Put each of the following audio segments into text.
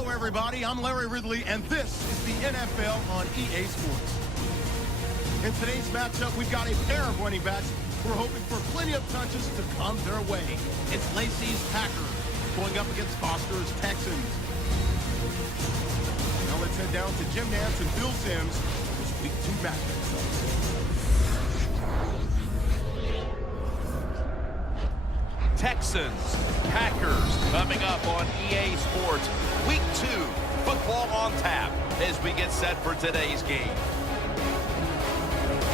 Hello, everybody. I'm Larry Ridley, and this is the NFL on EA Sports. In today's matchup, we've got a pair of running backs who are hoping for plenty of touches to come their way. It's Lacey's Packers going up against Foster's Texans. Now let's head down to Jim Nantz and Phil Simms for this Week 2 matchup. Texans, Packers coming up on EA Sports. Week 2, football on tap as we get set for today's game.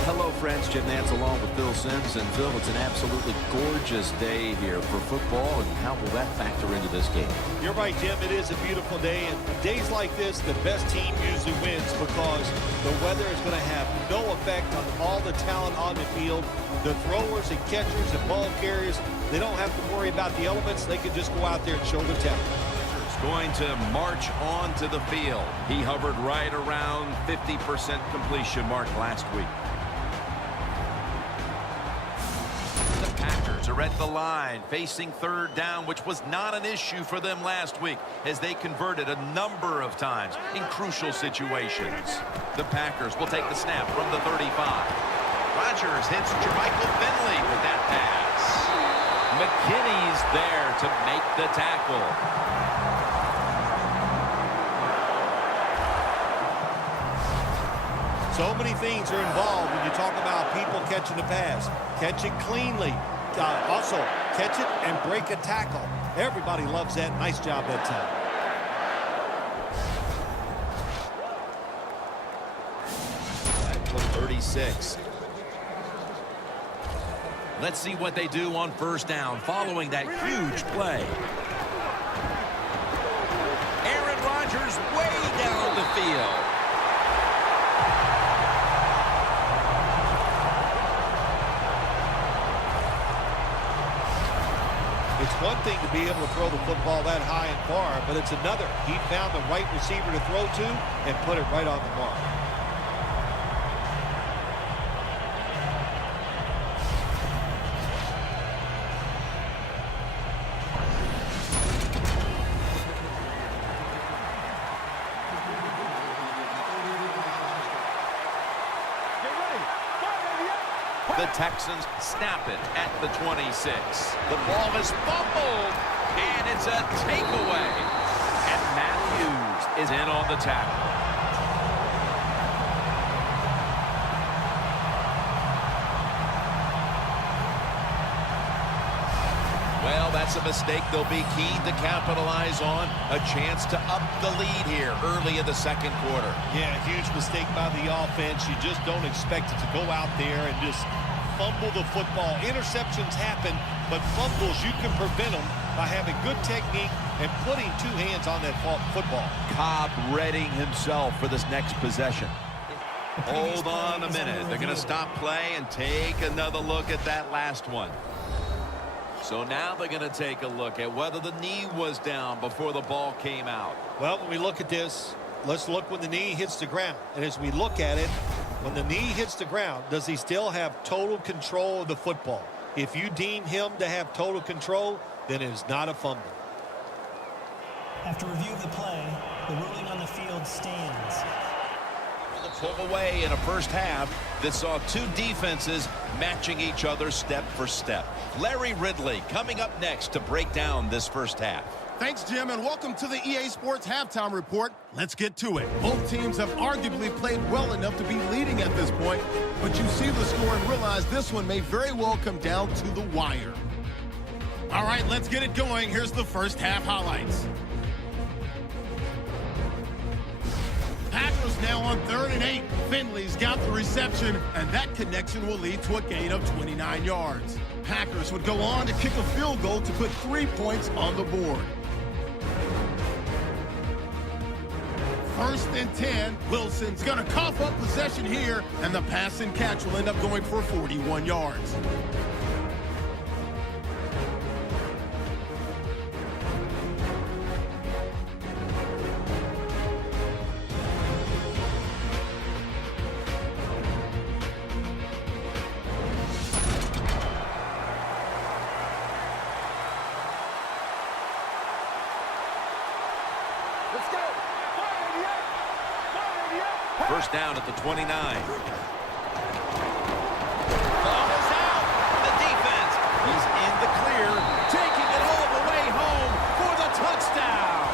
Hello, friends. Jim Nantz along with Phil Simms. And Phil, it's an absolutely gorgeous day here for football. And how will that factor into this game? You're right, Jim. It is a beautiful day. And days like this, the best team usually wins because the weather is going to have no effect on all the talent on the field. The throwers and catchers and ball carriers, they don't have to worry about the elements. They can just go out there and show their talent. Going to march onto the field. He hovered right around 50% completion mark last week. The Packers are at the line, facing third down, which was not an issue for them last week as they converted a number of times in crucial situations. The Packers will take the snap from the 35. Rodgers hits Jermichael Finley with that pass. McKinney's there to make the tackle. So many things are involved when you talk about people catching the pass. Catch it cleanly. Also, catch it and break a tackle. Everybody loves that. Nice job that time. Back to 36. Let's see what they do on first down following that huge play. Aaron Rodgers way down the field. It's one thing to be able to throw the football that high and far, but it's another. He found the right receiver to throw to and put it right on the mark. The Texans snap it at the 26. The ball is fumbled, and it's a takeaway. And Matthews is in on the tackle. Well, that's a mistake they'll be keen to capitalize on. A chance to up the lead here early in the second quarter. Yeah, huge mistake by the offense. You just don't expect it to go out there and just fumble the football. Interceptions happen, but fumbles, you can prevent them by having good technique and putting two hands on that football. Cobb readying himself for this next possession. Hold on a minute. They're going to stop play and take another look at that last one. So now they're going to take a look at whether the knee was down before the ball came out. Well, when we look at this, let's look when the knee hits the ground. And as we look at it, when the knee hits the ground, does he still have total control of the football? If you deem him to have total control, then it is not a fumble. After review of the play, the ruling on the field stands. Pull away in a first half that saw two defenses matching each other step for step. Larry Ridley coming up next to break down this first half. Thanks, Jim, and welcome to the EA Sports Halftime Report. Let's get to it. Both teams have arguably played well enough to be leading at this point, but you see the score and realize this one may very well come down to the wire. All right, let's get it going. Here's the first half highlights. Packers now on 3rd and 8. Finley's got the reception, and that connection will lead to a gain of 29 yards. Packers would go on to kick a field goal to put 3 points on the board. 1st and 10. Wilson's going to cough up possession here, and the pass and catch will end up going for 41 yards. Let's go! First down at the 29. Ball is out. The defense is in the clear, taking it all the way home for the touchdown.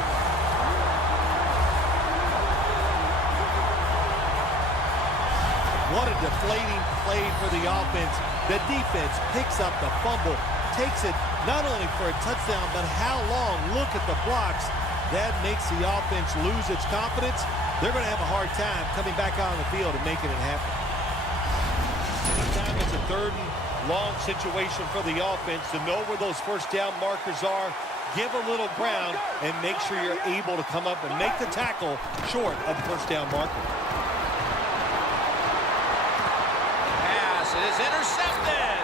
What a deflating play for the offense. The defense picks up the fumble, takes it not only for a touchdown, but how long? Look at the blocks. That makes the offense lose its confidence. They're going to have a hard time coming back out on the field and making it happen. Anytime it's a third and long situation for the offense, to know where those first down markers are, give a little ground, and make sure you're able to come up and make the tackle short of the first down marker. Pass is intercepted.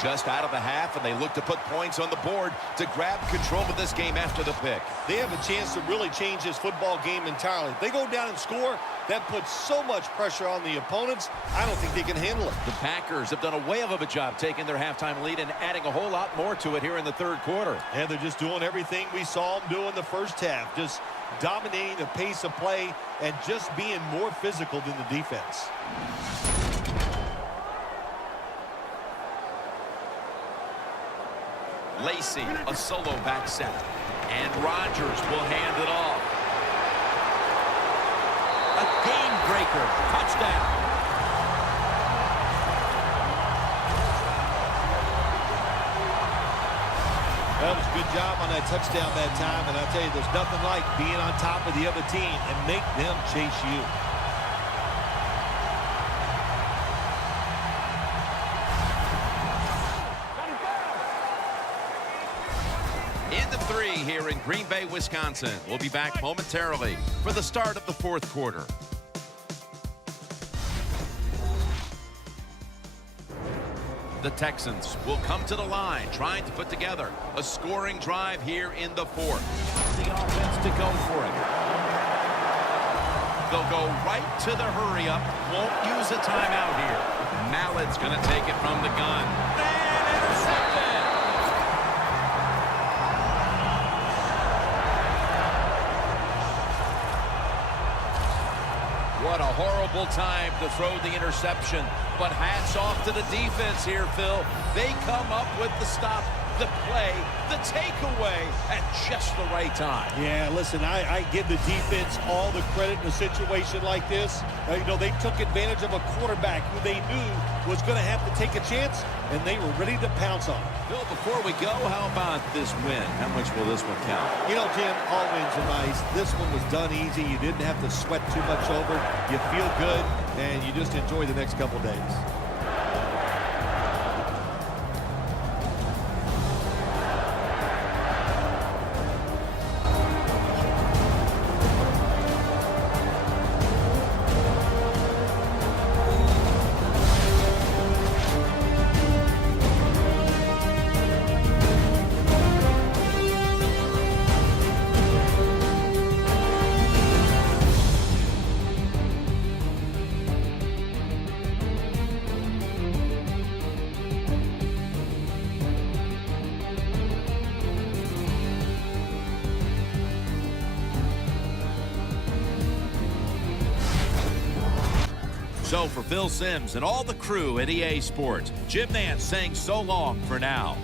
Just out of the half, and they look to put points on the board to grab control of this game after the pick. They have a chance to really change this football game entirely. They go down and score. That puts so much pressure on the opponents, I don't think they can handle it. The Packers have done a whale of a job taking their halftime lead and adding a whole lot more to it here in the third quarter. And they're just doing everything we saw them do in the first half. Just dominating the pace of play and just being more physical than the defense. Lacey, a solo back set. And Rodgers will hand it off. A game breaker. Touchdown. That was a good job on that touchdown that time. And I'll tell you, there's nothing like being on top of the other team and make them chase you. Here in Green Bay, Wisconsin. We'll be back momentarily for the start of the fourth quarter. The Texans will come to the line, trying to put together a scoring drive here in the fourth. The offense to go for it. They'll go right to the hurry-up. Won't use a timeout here. Mallett's going to take it from the gun. And intercepted! What a horrible time to throw the interception. But hats off to the defense here, Phil. They come up with the stop, the play, the takeaway at just the right time. Yeah, listen, I give the defense all the credit in a situation like this. You know, they took advantage of a quarterback who they knew was going to have to take a chance, and they were ready to pounce on it. Phil, before we go, how about this win? How much will this one count? You know, Jim, all wins are nice. This one was done easy. You didn't have to sweat too much over it. You feel good, and you just enjoy the next couple days. So for Phil Simms and all the crew at EA Sports, Jim Nance saying so long for now.